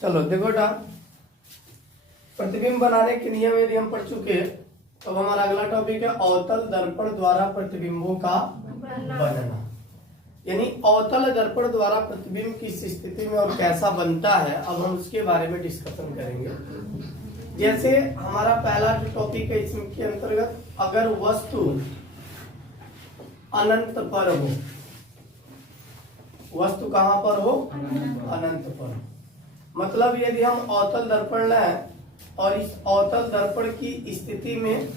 चलो देखो बेटा, प्रतिबिंब बनाने के नियम यदि हम पढ़ चुके हैं तो हमारा अगला टॉपिक है अवतल दर्पण द्वारा प्रतिबिंबों का बनना। यानी अवतल दर्पण द्वारा प्रतिबिंब किस स्थिति में और कैसा बनता है, अब हम उसके बारे में डिस्कशन करेंगे। जैसे हमारा पहला जो टॉपिक है इसके अंतर्गत, अगर वस्तु अनंत पर हो, वस्तु कहां पर हो, अनंत पर हो, मतलब यदि हम अवतल दर्पण लें और इस अवतल दर्पण की स्थिति में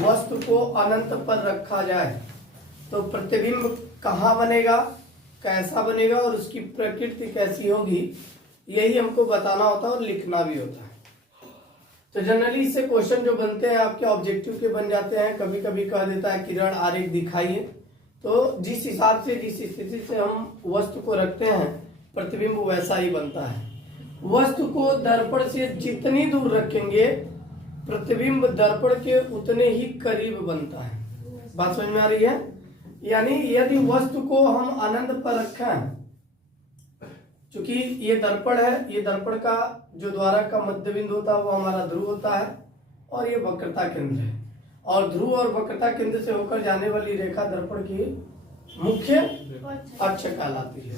वस्तु को अनंत पर रखा जाए तो प्रतिबिंब कहाँ बनेगा, कैसा बनेगा और उसकी प्रकृति कैसी होगी, यही हमको बताना होता है और लिखना भी होता है। तो जनरली इससे क्वेश्चन जो बनते हैं आपके ऑब्जेक्टिव के बन जाते हैं। कभी कभी कह देता है किरण आरेख दिखाइए, तो जिस हिसाब से जिस स्थिति से हम वस्तु को रखते हैं प्रतिबिंब वैसा ही बनता है। वस्तु को दर्पण से जितनी दूर रखेंगे प्रतिबिंब दर्पण के उतने ही करीब बनता है। बात समझ में आ रही है? यानी यदि वस्तु को हम अनंत पर रखें, चूंकि ये दर्पण है, ये दर्पण का जो द्वारा का मध्य बिंदु होता है वो हमारा ध्रुव होता है और ये वक्रता केंद्र है, और ध्रुव और वक्रता केंद्र से होकर जाने वाली रेखा दर्पण की मुख्य अक्ष कहलाती है।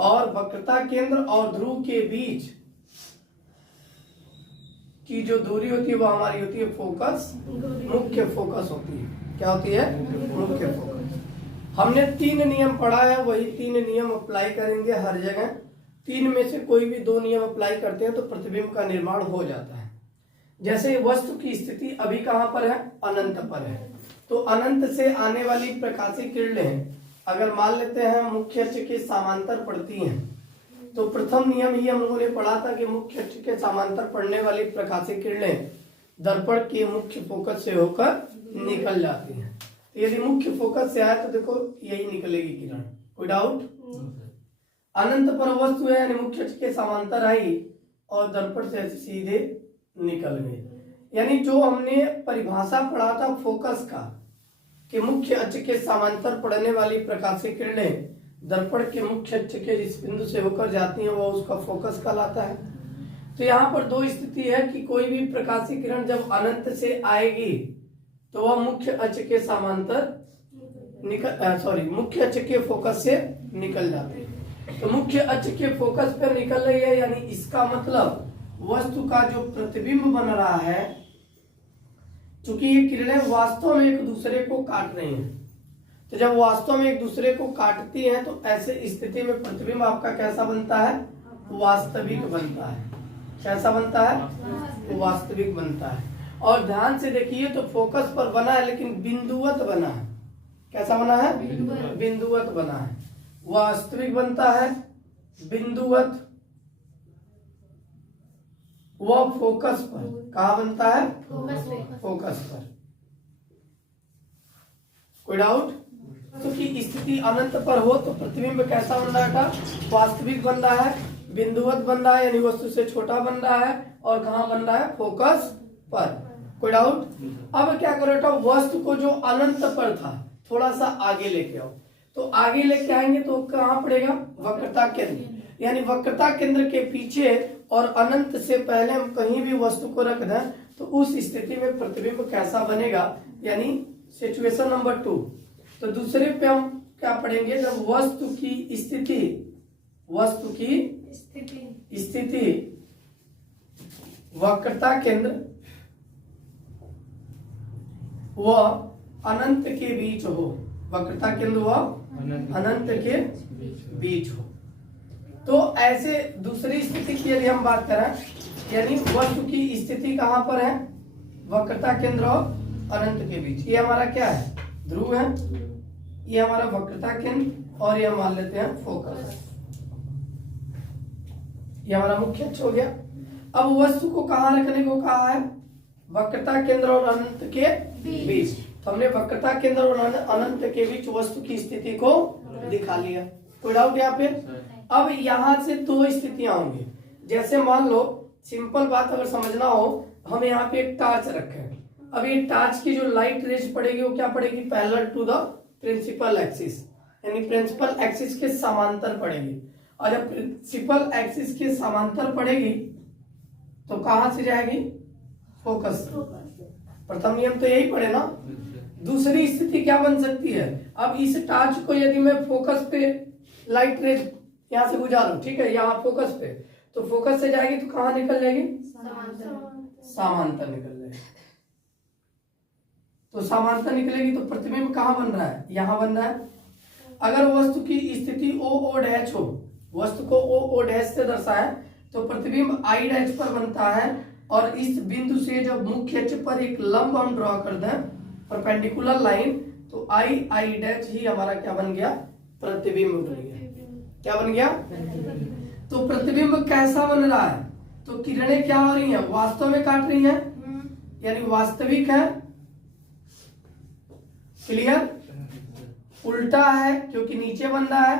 और वक्रता केंद्र और ध्रुव के बीच की जो दूरी होती है वो हमारी होती है फोकस, मुख्य फोकस होती है। क्या होती है? मुख्य फोकस। हमने 3 नियम पढ़ा है, वही 3 नियम अप्लाई करेंगे हर जगह। 3 में से कोई भी 2 नियम अप्लाई करते हैं तो प्रतिबिंब का निर्माण हो जाता है। जैसे वस्तु की स्थिति अभी कहां पर है, अनंत पर है, तो अनंत से आने वाली प्रकाशीय किरणें अगर मान लेते हैं मुख्य अक्ष के समांतर पड़ती हैं, तो प्रथम नियम ही हम लोगों ने पढ़ा था कि मुख्य अक्ष के समांतर पड़ने वाली प्रकाशीय किरणें दर्पण के मुख्य फोकस से होकर निकल जाती हैं। तो यदि मुख्य फोकस से आए तो देखो यही निकलेगी किरण, कोई डाउट? अनंत पर वस्तु है यानी मुख्य अक्ष के समांतर आई और दर्पण से सीधे निकल गई। यानी जो हमने परिभाषा पढ़ा था फोकस का कि मुख्य अक्ष के समांतर पड़ने वाली प्रकाशीय किरणें दर्पण के मुख्य अक्ष के जिस बिंदु से होकर जाती हैं वो उसका फोकस कहलाता है। तो यहाँ पर 2 स्थिति है कि कोई भी प्रकाशीय किरण जब अनंत से आएगी तो वह मुख्य अक्ष के समांतर मुख्य अक्ष के फोकस से निकल जाती है। तो मुख्य अक्ष के फोकस पर निकल रही है, यानी इसका मतलब वस्तु का जो प्रतिबिंब बन रहा है, चूंकि ये किरणें वास्तव में एक दूसरे को काट रही हैं, तो जब वास्तव में एक दूसरे को काटती हैं तो ऐसे स्थिति में प्रतिबिंब आपका कैसा बनता है, वास्तविक बनता है। कैसा बनता है? वास्तविक बनता है। और ध्यान से देखिए तो फोकस पर बना है लेकिन बिंदुवत बना है। कैसा बना है? बिंदुवत बना है। वास्तविक बनता है बिंदुवत, वह फोकस पर कहा बनता है? फोकस पर। कोई डाउट? तो कि स्थिति अनंत पर हो तो प्रतिबिंब कैसा बन रहा है? वास्तविक बन रहा है, बिंदुवत बन रहा है यानी वस्तु से छोटा बन रहा है, और कहां बन रहा है? फोकस पर। कोई डाउट? अब क्या करो बेटा, वस्तु को जो अनंत पर था थोड़ा सा आगे लेके आओ, तो आगे लेके आएंगे तो कहां पड़ेगा? वक्रता केंद्र। यानी वक्रता केंद्र के पीछे और अनंत से पहले हम कहीं भी वस्तु को रख दें तो उस स्थिति में प्रतिबिंब कैसा बनेगा, यानी सिचुएशन नंबर 2। तो दूसरे पे हम क्या पढ़ेंगे, जब वस्तु की स्थिति वक्रता केंद्र व अनंत के बीच हो, वक्रता केंद्र व अनंत के बीच हो, तो ऐसे दूसरी स्थिति की यदि हम बात करें, यानी वस्तु की स्थिति कहां पर है? वक्रता केंद्र और अनंत के बीच। ये हमारा क्या है? ध्रुव है, ये हमारा वक्रता केंद्र और ये मान लेते हैं फोकस। ये हमारा मुख्य अक्ष हो गया। अब वस्तु को कहां रखने को कहा है? वक्रता केंद्र और अनंत के बीच। तो हमने वक्रता केंद्र और अनंत के बीच वस्तु की स्थिति को दिखा लिया। कोई डाउट यहाँ पे? अब यहां से 2 स्थितियां होंगी। जैसे मान लो सिंपल बात अगर समझना हो, हम यहाँ पे एक टार्च रखे, अब ये टार्च की जो लाइट रेज पड़ेगी वो क्या पड़ेगी? Parallel to the principal axis, यानी प्रिंसिपल एक्सिस के समांतर पड़ेगी। और जब प्रिंसिपल एक्सिस के समांतर पड़ेगी तो कहां से जाएगी? फोकस। प्रथम नियम तो यही पड़े ना। दूसरी स्थिति क्या बन सकती है? अब इस टार्च को यदि मैं फोकस पे लाइट रेज यहां से गुजारूं, ठीक है, यहाँ फोकस पे, तो फोकस से जाएगी तो कहां निकल जाएगी? समांतर निकल जाएगी। तो समांतर निकलेगी तो प्रतिबिंब कहां बन रहा है? यहां बन रहा है। अगर वस्तु की स्थिति ओ ओ डैश हो, वस्तु को ओ ओ डैश से दर्शाए तो प्रतिबिंब आई डैश पर बनता है। और इस बिंदु से जब मुख्य अक्ष पर एक लंब हम ड्रॉ कर दें, परपेंडिकुलर लाइन, तो आई आई डैश ही हमारा क्या बन गया? प्रतिबिंब बन गया। क्या बन गया? तो प्रतिबिंब कैसा बन रहा है? तो किरणें क्या हो रही हैं? वास्तव में काट रही हैं, यानी वास्तविक है। क्लियर? उल्टा है क्योंकि नीचे बन रहा है।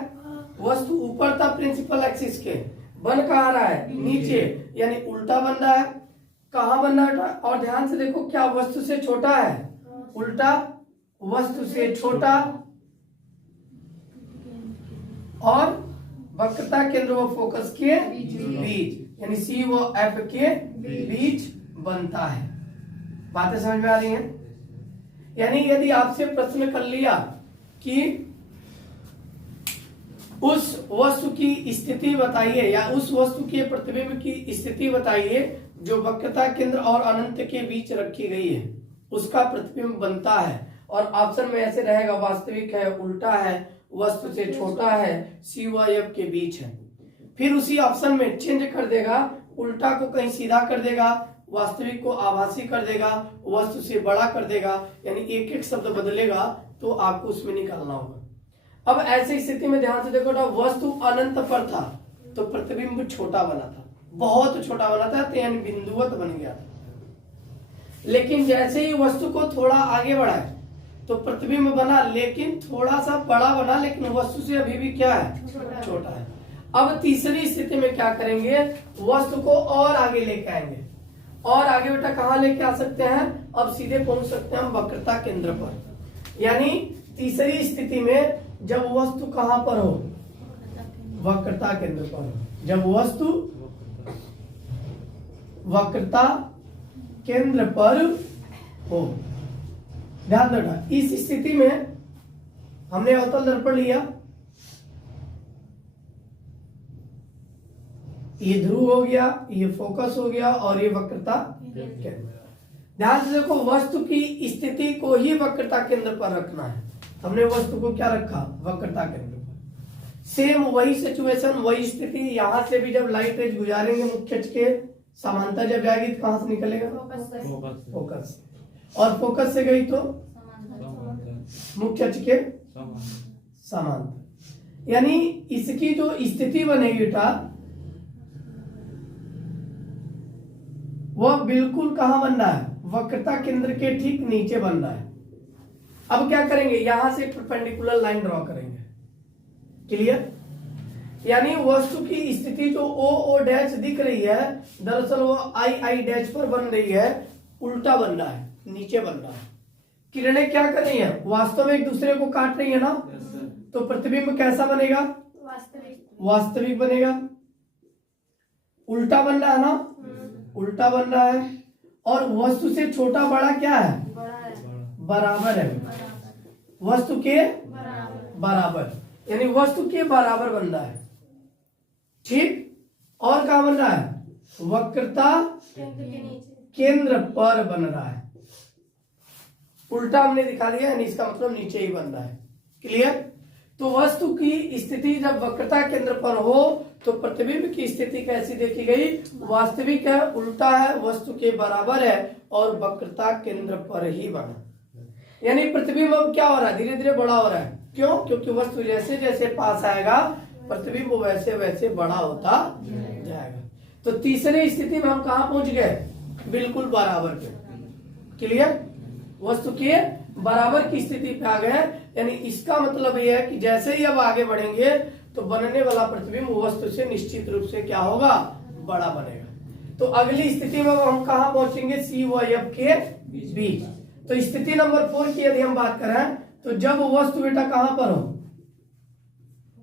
वस्तु ऊपर था प्रिंसिपल एक्सिस के, बन कहाँ रहा है? नीचे, यानी उल्टा बन रहा है। कहाँ बन रहा है? और ध्यान से देखो, क्या वस्तु से छोटा है? उल्टा, वस्तु से छोटा, और वक्रता केंद्र व फोकस के बीच, यानी सी व एफ के बीच बनता है। बातें समझ में आ रही हैं? यानी यदि आपसे प्रश्न कर लिया कि उस वस्तु की स्थिति बताइए या उस वस्तु के प्रतिबिंब की स्थिति बताइए जो वक्रता केंद्र और अनंत के बीच रखी गई है, उसका प्रतिबिंब बनता है, और ऑप्शन में ऐसे रहेगा वास्तविक है, उल्टा है, वस्तु से छोटा है, सी व एफ के बीच है। फिर उसी ऑप्शन में चेंज कर देगा, उल्टा को कहीं सीधा कर देगा, वास्तविक को आभासी कर देगा, वस्तु से बड़ा कर देगा, यानी एक एक शब्द बदलेगा तो आपको उसमें निकालना होगा। अब ऐसी स्थिति में ध्यान से देखो ना, वस्तु अनंत पर था तो प्रतिबिंब छोटा बना था, बहुत छोटा बना था, तो यानी बिंदुवत बन गया था। लेकिन जैसे ही वस्तु को थोड़ा आगे बढ़ाए तो प्रतिबिंब बना, लेकिन थोड़ा सा बड़ा बना, लेकिन वस्तु से अभी भी क्या है? छोटा है। अब तीसरी स्थिति में क्या करेंगे? वस्तु को और आगे लेके आएंगे, और आगे बेटा कहाँ लेके आ सकते हैं? अब सीधे पहुंच सकते हैं हम वक्रता केंद्र पर। यानी तीसरी स्थिति में जब वस्तु कहां पर हो? वक्रता केंद्र पर हो। जब वस्तु वक्रता केंद्र पर हो, ध्यान देना, इस स्थिति में हमने अवतल दर्पण लिया, ये ध्रुव हो गया, ये फोकस हो गया, और ये वक्रता केंद्र। ध्यान से देखो, वस्तु की स्थिति को ही वक्रता केंद्र पर रखना है। हमने वस्तु को क्या रखा? वक्रता केंद्र पर। सेम वही सिचुएशन, वही स्थिति, यहां से भी जब लाइट रेज गुजारेंगे मुख्य अक्ष के समांतर जब जाएगी तो कहां से निकलेगा? फोकस। और फोकस से गई तो मुख्य अक्ष के समांतर। यानी इसकी जो स्थिति बनेगी बेटा, वह बिल्कुल कहां बन रहा है? वक्रता केंद्र के ठीक नीचे बन रहा है। अब क्या करेंगे? यहां से परपेंडिकुलर लाइन ड्रॉ करेंगे। क्लियर? यानी वस्तु की स्थिति जो ओ ओ डैश दिख रही है, दरअसल वो आई आई डैश पर बन रही है, उल्टा बन रहा है, नीचे बन रहा है। किरणें क्या कर रही है? वास्तव में एक दूसरे को काट रही है ना, तो प्रतिबिंब कैसा बनेगा? वास्तविक बनेगा। उल्टा बन रहा है ना, उल्टा बन रहा है। और वस्तु से छोटा बड़ा क्या है? बराबर है, वस्तु के बराबर, यानी वस्तु के बराबर बन रहा है। ठीक? और क्या बन रहा है? वक्रता केंद्र पर बन रहा है। उल्टा हमने दिखा दिया, यानी इसका मतलब नीचे ही बन रहा है। क्लियर? तो वस्तु की स्थिति जब वक्रता केंद्र पर हो तो प्रतिबिंब की स्थिति कैसी देखी गई? वास्तविक है, उल्टा है, वस्तु के बराबर है, और वक्रता केंद्र पर ही बना। यानी प्रतिबिंब अब क्या हो रहा है? धीरे धीरे बड़ा हो रहा है। क्यों? क्योंकि वस्तु जैसे जैसे पास आएगा प्रतिबिंब वैसे वैसे बड़ा होता जाएगा। तो तीसरी स्थिति में हम कहा पहुंच गए? बिल्कुल बराबर पे। क्लियर? वस्तु के बराबर की स्थिति पे आ गए। यानी इसका मतलब यह है कि जैसे ही अब आगे बढ़ेंगे तो बनने वाला प्रतिबिंब वस्तु से निश्चित रूप से क्या होगा? बड़ा बनेगा। तो अगली स्थिति में हम कहा पहुंचेंगे? सी व एफ के बीच। तो स्थिति नंबर 4 की यदि हम बात करें तो जब वस्तु बेटा कहां पर हो?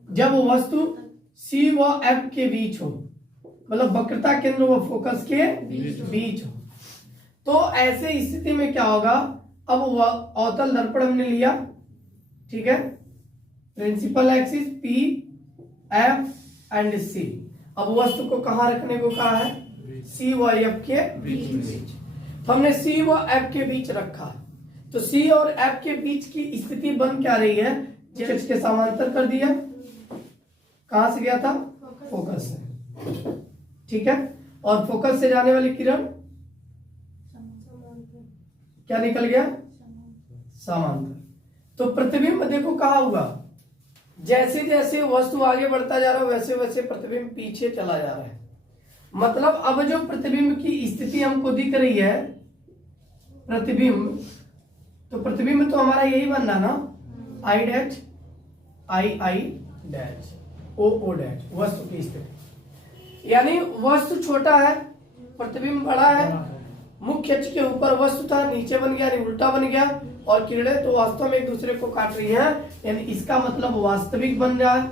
जब वस्तु सी व एफ के बीच हो, मतलब वक्रता केंद्र व फोकस के बीच हो, तो ऐसे स्थिति में क्या होगा, अब अवतल दर्पण हमने लिया, ठीक है, principal axis P F and C. अब वस्तु को कहां रखने को कहा है, सी व एफ के बीच। तो हमने सी व एफ के बीच रखा, तो सी और एफ के बीच की स्थिति बन क्या रही है, जेड के समांतर कर दिया, कहां से गया था, फोकस से, ठीक है, और फोकस से जाने वाली किरण क्या निकल गया, समांतर। तो प्रतिबिंब देखो कहा हुआ, जैसे जैसे वस्तु आगे बढ़ता जा रहा है वैसे वैसे प्रतिबिंब पीछे चला जा रहा है। मतलब अब जो प्रतिबिंब की स्थिति हमको दिख रही है, प्रतिबिंब, तो प्रतिबिंब तो हमारा यही बन रहा ना, I dash I I dash O O dash, वस्तु की स्थिति, यानी वस्तु छोटा है, प्रतिबिंब बड़ा है, मुख्य अक्ष के ऊपर वस्तु था, नीचे बन गया, यानी उल्टा बन गया, और किरणें तो वास्तव में एक दूसरे को काट रही हैं, यानी इसका मतलब वास्तविक बन रहा है,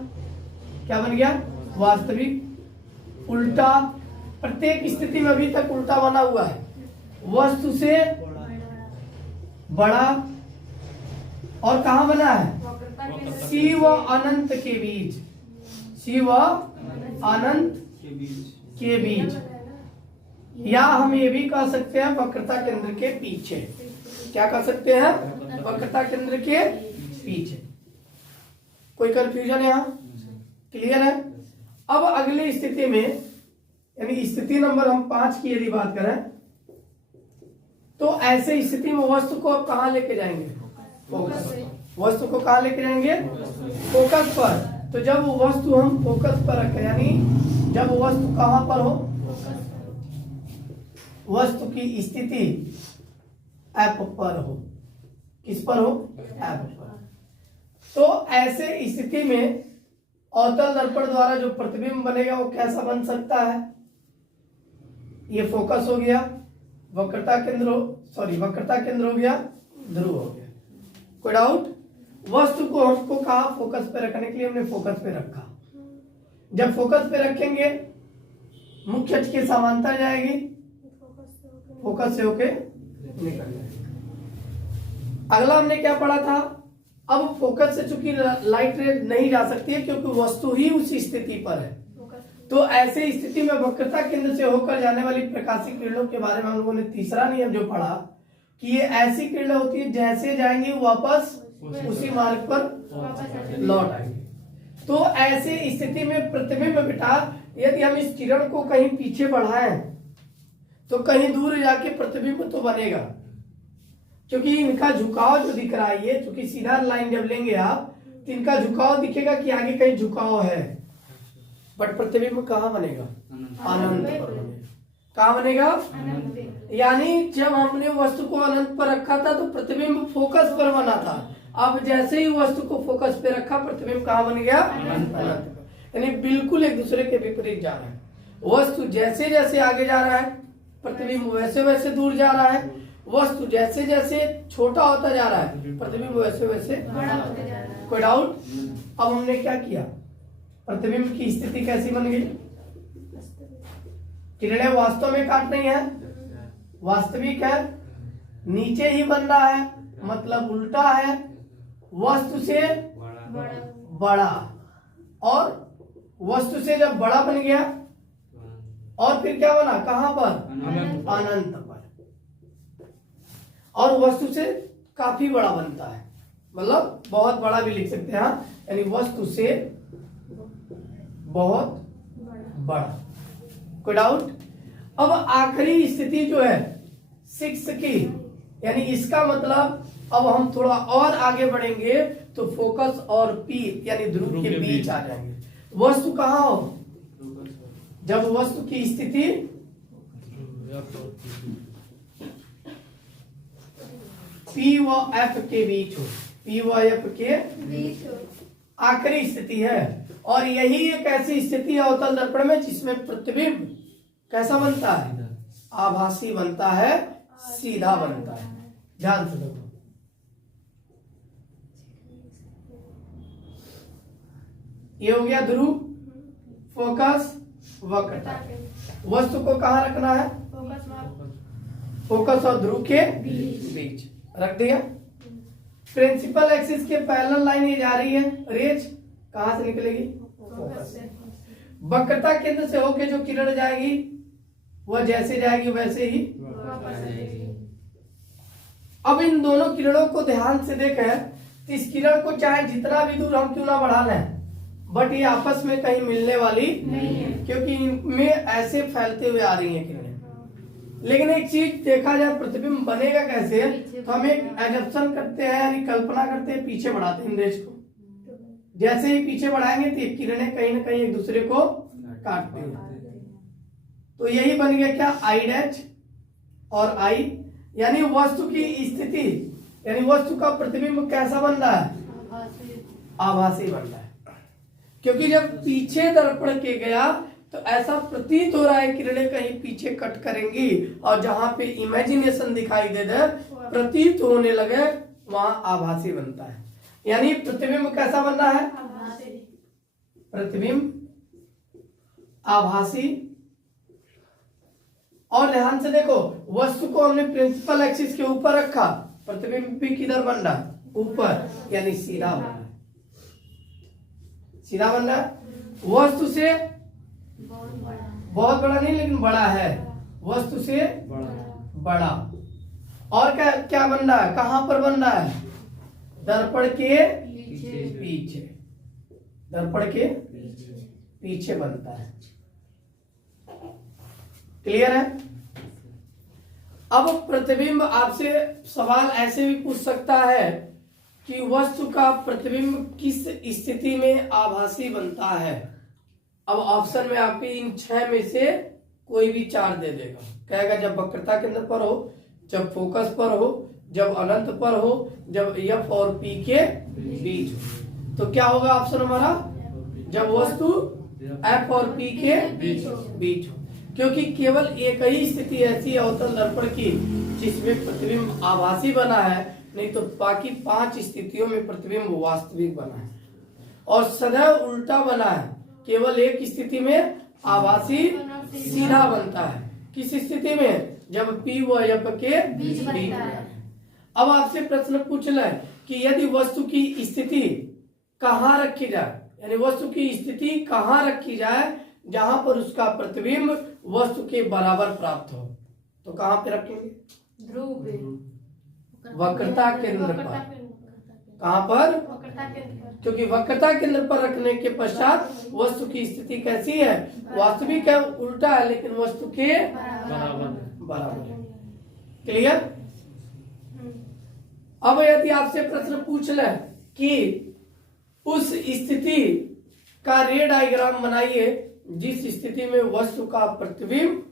क्या बन गया, वास्तविक। उल्टा, प्रत्येक स्थिति में अभी तक उल्टा बना हुआ है, वस्तु से बड़ा, और कहां बना है, सी व अनंत के बीच, सी व अनंत के बीच, या हम ये भी कह सकते हैं वक्रता केंद्र के पीछे। क्या कह सकते हैं, वक्रता केंद्र के पीछे। कोई कंफ्यूजन है यहाँ, क्लियर है। अब अगली स्थिति में, यानी स्थिति नंबर हम 5 की यदि बात करें, तो ऐसे स्थिति में वस्तु को अब कहां लेके जाएंगे, फोकस। वस्तु को कहां लेके जाएंगे, फोकस पर। तो जब वस्तु हम फोकस पर रखें, यानी जब वस्तु कहां पर हो, वस्तु की स्थिति एफ पर हो, किस पर हो, एफ पर, तो ऐसे स्थिति में अवतल दर्पण द्वारा जो प्रतिबिंब बनेगा वो कैसा बन सकता है, ये फोकस हो गया, वक्रता केंद्र हो गया, ध्रुव हो गया। कोई डाउट। वस्तु को हमको कहा फोकस पे रखने के लिए, हमने फोकस पे रखा। जब फोकस पे रखेंगे मुख्य अक्ष के समांतर जाएगी, फोकस से होके निकल जाएगी। अगला हमने क्या पढ़ा था, अब फोकस से चूंकि लाइट रे नहीं जा सकती है क्योंकि वस्तु ही उसी स्थिति पर है, तो ऐसे स्थिति में वक्रता केंद्र से होकर जाने वाली प्रकाशीय किरणों के बारे में हम लोगों ने तीसरा नियम जो पढ़ा कि ये ऐसी किरणें होती है जैसे जाएंगी वापस उसी मार्ग पर लौट आएंगे। तो ऐसे स्थिति में प्रतिबिंब बेटा, यदि हम इस किरण को कहीं पीछे बढ़ाएं तो कहीं दूर जाके प्रतिबिंब तो बनेगा, क्योंकि इनका झुकाव जो दिख रहा है, ये क्योंकि सीधा लाइन जब लेंगे आप तो इनका झुकाव दिखेगा कि आगे कहीं झुकाव है, बट प्रतिबिंब कहाँ बनेगा, अनंत पर बनेगा। कहाँ बनेगा, यानी जब हमने वस्तु को अनंत पर रखा था तो प्रतिबिंब फोकस पर बना था, अब जैसे ही वस्तु को फोकस पे रखा प्रतिबिंब कहाँ बन गया, अनंत पर। यानी बिल्कुल एक दूसरे के विपरीत जा रहा है। वस्तु जैसे जैसे आगे जा रहा है प्रतिबिंब वैसे वैसे दूर जा रहा है, वस्तु जैसे जैसे छोटा होता जा रहा है प्रतिबिंब वैसे वैसे बड़ा होता जा रहा है। कोई डाउट। अब हमने क्या किया, प्रतिबिंब की स्थिति कैसी बन गई, किरणें वास्तव में काट रही है, वास्तविक है, नीचे ही बन रहा है मतलब उल्टा है, वस्तु से बड़ा, और वस्तु से जब बड़ा बन गया और फिर क्या बना, कहां पर, अनंत पर, और वस्तु से काफी बड़ा बनता है, मतलब बहुत बड़ा भी लिख सकते हैं, यानी वस्तु से बहुत बड़ा। कोई डाउट। अब आखिरी स्थिति जो है 6 की, यानी इसका मतलब अब हम थोड़ा और आगे बढ़ेंगे तो फोकस और पी यानी ध्रुव के बीच आ जाएंगे। वस्तु कहाँ हो, जब वस्तु की स्थिति पी व एफ के बीच हो, पी व एफ के बीच हो, आखिरी स्थिति है। और यही एक ऐसी स्थिति है अवतल दर्पण में जिसमें प्रतिबिंब कैसा बनता है, आभासी बनता है, सीधा बनता है। ध्यान से देखो, ये हो गया ध्रुव, फोकस, वक्रता। वस्तु को कहाँ रखना है? फोकस और ध्रुव के बीच रख दिया। प्रिंसिपल एक्सिस के पैरेलल लाइन ये जा रही है, रेज कहां से निकलेगी? फोकस से। वक्रता केंद्र से होके जो किरण जाएगी वह जैसे जाएगी वैसे ही वापस आएगी। अब इन दोनों किरणों को ध्यान से देखें तो इस किरण को चाहे जितना भी दूर हम क्यों ना बढ़ा लें, बट ये आपस में कहीं मिलने वाली नहीं है, क्योंकि इनमें ऐसे फैलते हुए आ रही है किरणें। लेकिन एक चीज देखा जाए, प्रतिबिंब बनेगा कैसे है, तो हम एक एजम्पशन करते हैं, यानी कल्पना करते हैं, पीछे बढ़ाते हैं रेज को। जैसे ही पीछे बढ़ाएंगे तो ये किरणें कहीं ना कहीं एक दूसरे को काटते हैं। तो यही बन गया क्या? आई डैच और आई, यानी वस्तु की स्थिति, यानी वस्तु का प्रतिबिंब कैसा बन रहा है? आभासी बन रहा है। क्योंकि जब पीछे दर्पण के गया तो ऐसा प्रतीत हो रहा है किरणें कहीं पीछे कट करेंगी, और जहां पे इमेजिनेशन दिखाई दे दे, प्रतीत होने लगे, वहां आभासी बनता है। यानी प्रतिबिंब कैसा बन रहा है? प्रतिबिंब आभासी। और ध्यान से देखो, वस्तु को हमने प्रिंसिपल एक्सिस के ऊपर रखा, प्रतिबिंब भी किधर बन रहा है? ऊपर, यानी सीधा बन रहा है। सीधा बन रहा है। वस्तु से बहुत बड़ा नहीं, लेकिन बड़ा है, वस्तु से बड़ा। और क्या क्या बन रहा है? कहां पर बन रहा है? दर्पण के पीछे, दर्पण के पीछे बनता है। क्लियर है? अब प्रतिबिंब, आपसे सवाल ऐसे भी पूछ सकता है कि वस्तु का प्रतिबिंब किस स्थिति में आभासी बनता है। अब ऑप्शन में आपके इन 6 में से कोई भी 4 दे देगा। कहेगा जब वक्रता केंद्र पर हो, जब फोकस पर हो, जब अनंत पर हो, जब एफ और पी के बीच हो। तो क्या होगा ऑप्शन हमारा? जब वस्तु एफ और पी के बीच हो। क्योंकि केवल एक ही स्थिति ऐसी है अवतल दर्पण की जिसमें प्रतिबिंब आभासी बना है, नहीं तो बाकी 5 स्थितियों में प्रतिबिंब वास्तविक बना है। और सदैव उल्टा बना है, केवल एक स्थिति में आभासी सीधा बनता है। किस स्थिति में? जब P व F के बीच बनता है। अब आपसे प्रश्न पूछ ले कि यदि वस्तु की स्थिति कहाँ रखी जाए, यानी वस्तु की स्थिति कहाँ रखी जाए जहां पर उसका प्रतिबिंब वस्तु के बराबर प्राप्त हो, तो कहां पे रखेंगे? ध्रुव पे, वक्रता केंद्र पर। कहां पर? क्योंकि वक्रता केंद्र पर रखने के पश्चात वस्तु की स्थिति कैसी है? वास्तविक है, उल्टा है, लेकिन वस्तु के बराबर है। क्लियर? अब यदि आपसे प्रश्न पूछ ले कि उस स्थिति का रे डायग्राम बनाइए जिस स्थिति में वस्तु का प्रतिबिंब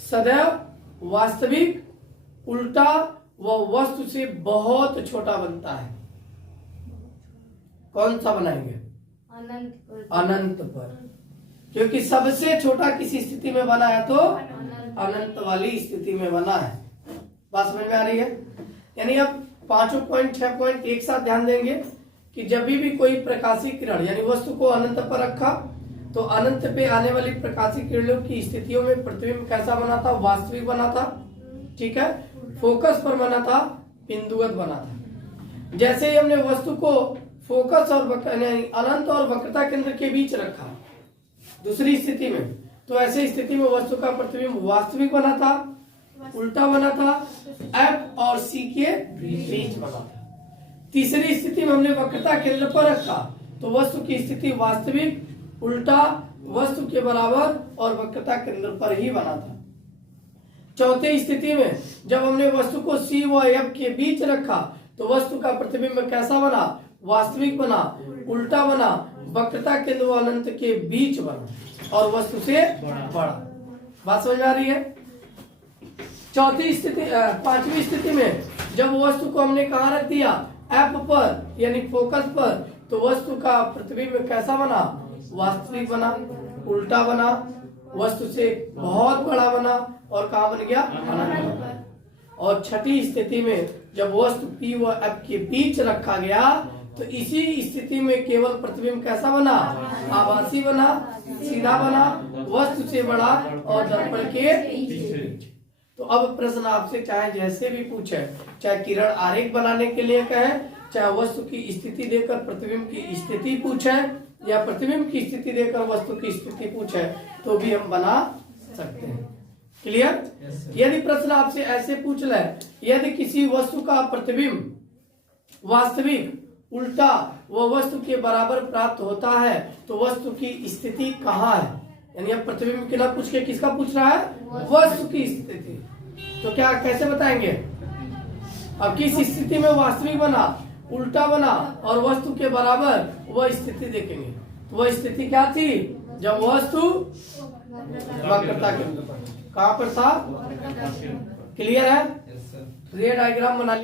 सदैव वास्तविक, उल्टा व वस्तु से बहुत छोटा बनता है, कौन सा बनाएंगे? अनंत पर। क्योंकि सबसे छोटा किसी स्थिति में बना है तो अनंत वाली स्थिति में बना है। बात समझ में आ रही है? यानी अब 5 पॉइंट 6 पॉइंट एक साथ ध्यान देंगे कि जब भी कोई प्रकाशीय किरण, यानी वस्तु को अनंत पर रखा तो अनंत पे आने वाली प्रकाशीय किरणों की स्थितियों में प्रतिबिंब कैसा बना था? वास्तविक बना था। ठीक है? फोकस पर बना था, बिंदुगत बना था। जैसे ही हमने वस्तु को फोकस और अनंत और वक्रता केंद्र के बीच रखा दूसरी स्थिति में, तो ऐसे स्थिति में वस्तु का प्रतिबिंब वास्तविक बना था, उल्टा बना था, एफ और सी के बीच बना था। तीसरी स्थिति में हमने वक्रता केंद्र पर रखा तो वस्तु की स्थिति वास्तविक, उल्टा, वस्तु के बराबर और वक्रता केंद्र पर ही बना था। चौथी स्थिति में जब हमने वस्तु को सी व एफ के बीच रखा तो वस्तु का प्रतिबिंब कैसा बना? वास्तविक बना, उल्टा बना, वक्रता केंद्र व अनंत के बीच बना और वस्तु से बड़ा। बात समझ आ रही है? चौथी स्थिति, 5वीं स्थिति में जब वस्तु को हमने कहाँ रख दिया? एफ पर, यानी फोकस पर, तो वस्तु का प्रतिबिंब कैसा बना? वास्तविक बना, उल्टा बना, वस्तु से बहुत बड़ा बना और कहाँ बन गया? अनंत। और छठी स्थिति में जब वस्तु P व F के बीच रखा गया तो इसी स्थिति में केवल प्रतिबिंब कैसा बना, आभासी बना, सीधा बना, वस्तु से बड़ा और दर्पण के पीछे। तो अब प्रश्न आपसे चाहे जैसे भी पूछे, चाहे किरण आरेख बनाने के लिए कहे, चाहे वस्तु की स्थिति देकर प्रतिबिंब की स्थिति पूछे, या प्रतिबिंब की स्थिति देकर वस्तु की स्थिति पूछे, तो भी हम बना सकते हैं। क्लियर? यदि प्रश्न आपसे ऐसे पूछ ले, यदि किसी वस्तु का प्रतिबिंब वास्तविक उल्टा व वस्तु के बराबर प्राप्त होता है तो वस्तु की स्थिति कहाँ है? यानी अब प्रतिबिंब के ना पूछ के किसका पूछ रहा है? वस्तु की स्थिति। तो क्या कैसे बताएंगे? अब किस स्थिति में वास्तविक बना, उल्टा बना और वस्तु के बराबर, वह स्थिति देखेंगे। तो वह स्थिति क्या थी? जब वस्तु वक्रता के कहाँ पर था? क्लियर है? ये डायग्राम बना